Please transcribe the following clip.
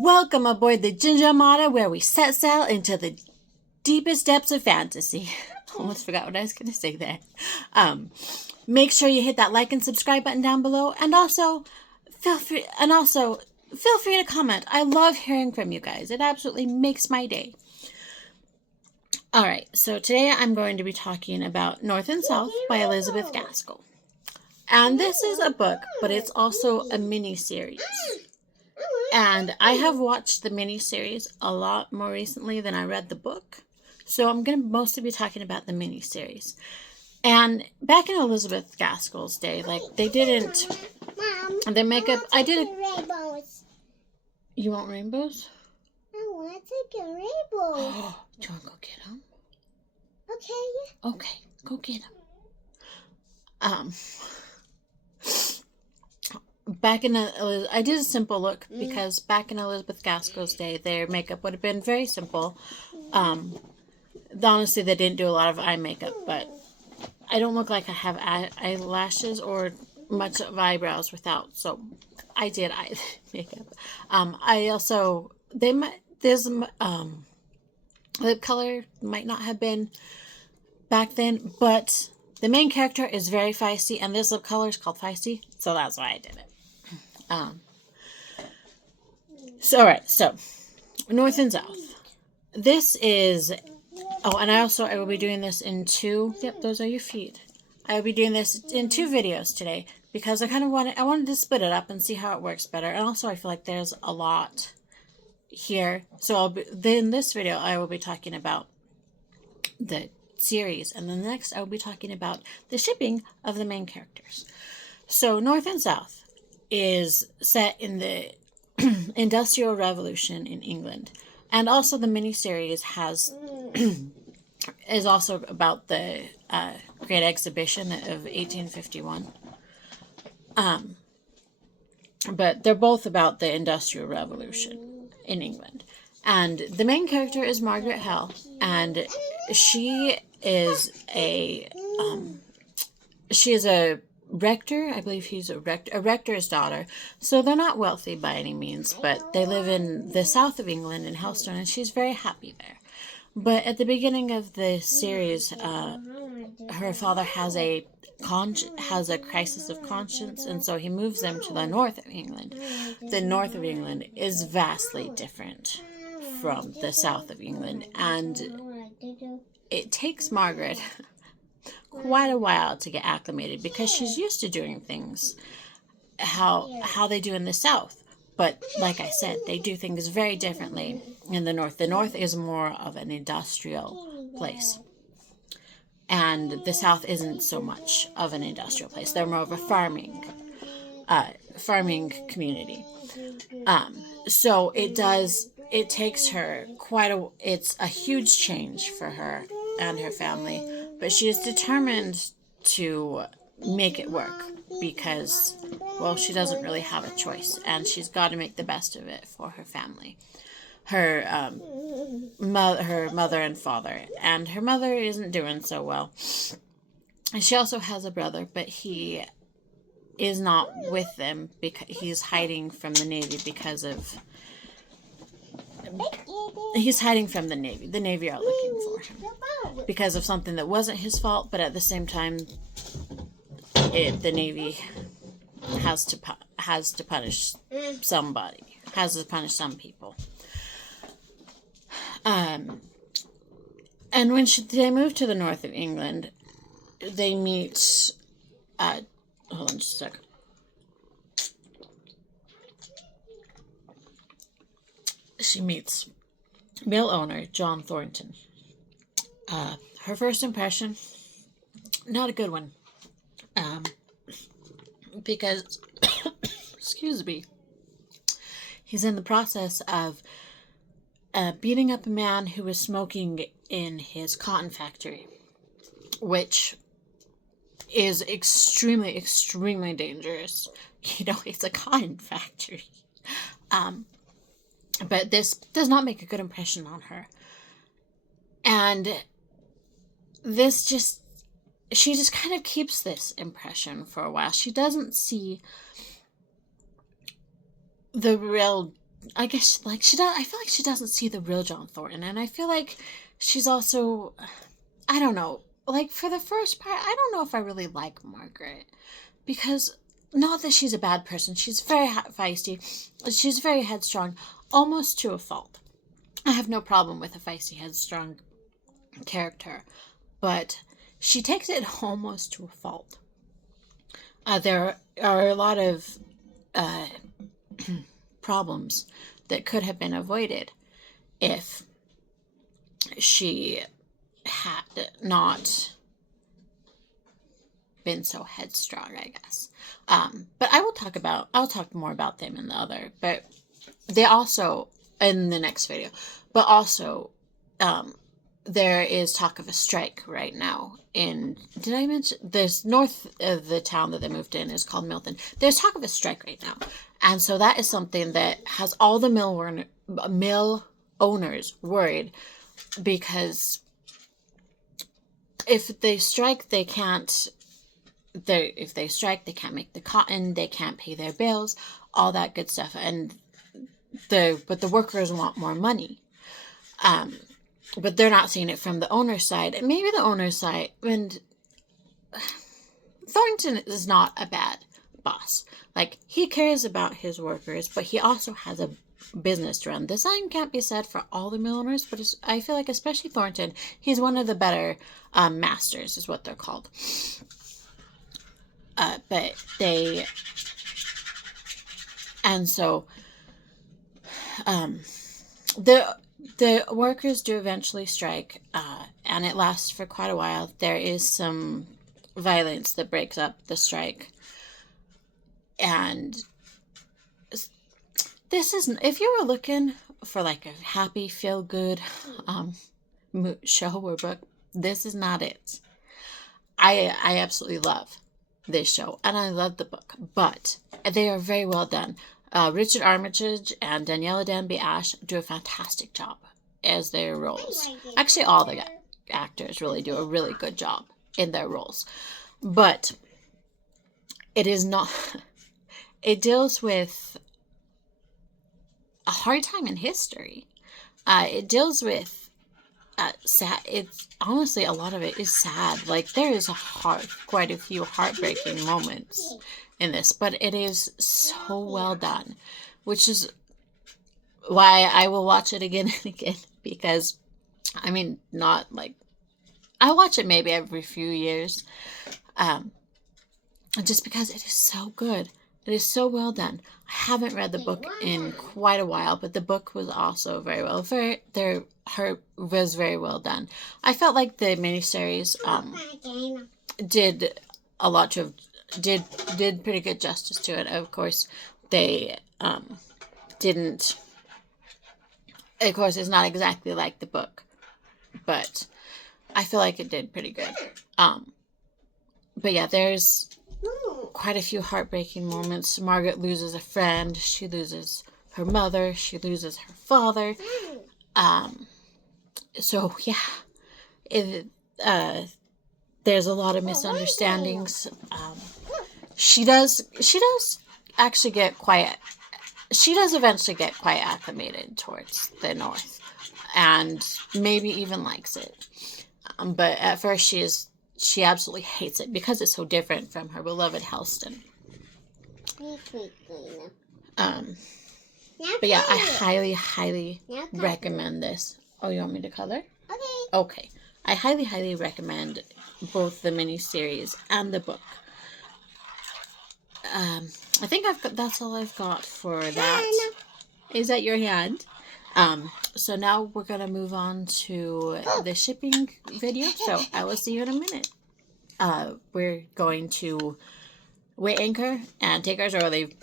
Welcome aboard the Ginger Armada, where we set sail into the deepest depths of fantasy. Almost forgot what I was going to say there. Make sure you hit that like and subscribe button down below, and also feel free to comment. I love hearing from you guys. It absolutely makes my day. All right, so today I'm going to be talking about North and South by Elizabeth Gaskell. And this is a book, but it's also a mini-series. And I have watched the mini-series a lot more recently than I read the book. So I'm going to mostly be talking about the mini-series. And back in Elizabeth Gaskell's day, like, they didn't... Mom, their makeup... I did a... Rainbows. You want rainbows? I want to get rainbows. Do you want to go get them? Okay. Okay, go get them. Back in I did a simple look because back in Elizabeth Gaskell's day, their makeup would have been very simple. Honestly, they didn't do a lot of eye makeup, but I don't look like I have eyelashes or much of eyebrows without, so I did eye makeup. I also lip color might not have been back then, but the main character is very feisty, and this lip color is called Feisty, so that's why I did it. So North and South. This is, and I will be doing this in two, yep, those are your feet. I will be doing this in two videos today, because I wanted to split it up and see how it works better, and also I feel like there's a lot here, so in this video I will be talking about the series, and then next I will be talking about the shipping of the main characters. So North and South is set in the Industrial Revolution in England, and also the miniseries is also about the Great Exhibition of 1851. But they're both about the Industrial Revolution in England, and the main character is Margaret Hell, and she is a rector. I believe he's a rector's daughter. So they're not wealthy by any means, but they live in the south of England in Helstone, and she's very happy there. But at the beginning of the series, her father has a crisis of conscience, and so he moves them to the north of England. The north of England is vastly different from the south of England, and it takes Margaret quite a while to get acclimated, because she's used to doing things how they do in the south. But like I said, they do things very differently in the north. The north is more of an industrial place, and the south isn't so much of an industrial place. They're more of a farming community. So it takes her it's a huge change for her and her family, but she is determined to make it work because, well, she doesn't really have a choice, and she's got to make the best of it for her family. Her mother and father, and her mother isn't doing so well. And she also has a brother, but he is not with them because he's hiding from the Navy because of... He's hiding from the Navy. The Navy are looking for him because of something that wasn't his fault, but at the same time, the Navy has to punish somebody. Has to punish some people. And when they move to the north of England, they meet... hold on just a sec. She meets mill owner John Thornton. Her first impression, not a good one. Because, excuse me, he's in the process of beating up a man who was smoking in his cotton factory, which is extremely, extremely dangerous. You know, it's a cotton factory. But this does not make a good impression on her. And she just kind of keeps this impression for a while. She doesn't see the real I guess, like, she does, I feel like she doesn't see the real John Thornton, and I feel like she's also, I don't know, like, for the first part, I don't know if I really like Margaret, because, not that she's a bad person, she's very feisty, she's very headstrong, almost to a fault. I have no problem with a feisty, headstrong character, but she takes it almost to a fault. There are a lot of problems that could have been avoided if she had not been so headstrong, I guess. But I'll talk more about them in the other, but they also, in the next video, but also, there is talk of a strike right now did I mention, there's north of the town that they moved in is called Milton. There's talk of a strike right now. And so that is something that has all the mill owners worried, because if they strike, they can't make the cotton, they can't pay their bills, all that good stuff. But the workers want more money. But they're not seeing it from the owner's side. And maybe the owner's side, and Thornton is not a bad boss. Like, he cares about his workers, but he also has a business to run. The same can't be said for all the mill owners, but I feel like, especially Thornton, he's one of the better masters, is what they're called. But they, and so, the workers do eventually strike, and it lasts for quite a while. There is some violence that breaks up the strike. And this is, if you were looking for like a happy, feel-good show or book, this is not it. I absolutely love this show, and I love the book, but they are very well done. Richard Armitage and Daniela Danby-Ash do a fantastic job as their roles. Actually, all the actors really do a really good job in their roles. But it is not... It deals with a hard time in history. It deals with sad... It's honestly, a lot of it is sad. Like, there is quite a few heartbreaking moments in this, but it is so well done, which is why I will watch it again and again, because, I mean, not like, I watch it maybe every few years, just because it is so good. It is so well done. I haven't read the book in quite a while, but the book was also very well, was very well done. I felt like the miniseries did a lot to did pretty good justice to it. Of course, they didn't. Of course, it's not exactly like the book, but I feel like it did pretty good. But yeah, there's quite a few heartbreaking moments. Margaret loses a friend. She loses her mother. She loses her father. So yeah, there's a lot of misunderstandings. She does actually get quite. She does eventually get quite acclimated towards the North, and maybe even likes it. But at first, she absolutely hates it because it's so different from her beloved Helston. But yeah, I highly, highly recommend this. Oh, you want me to color? Okay. Okay. I highly, highly recommend both the miniseries and the book. I think that's all I've got for that. Is that your hand? So now we're going to move on to the shipping video. So I will see you in a minute. We're going to weigh anchor and take ours early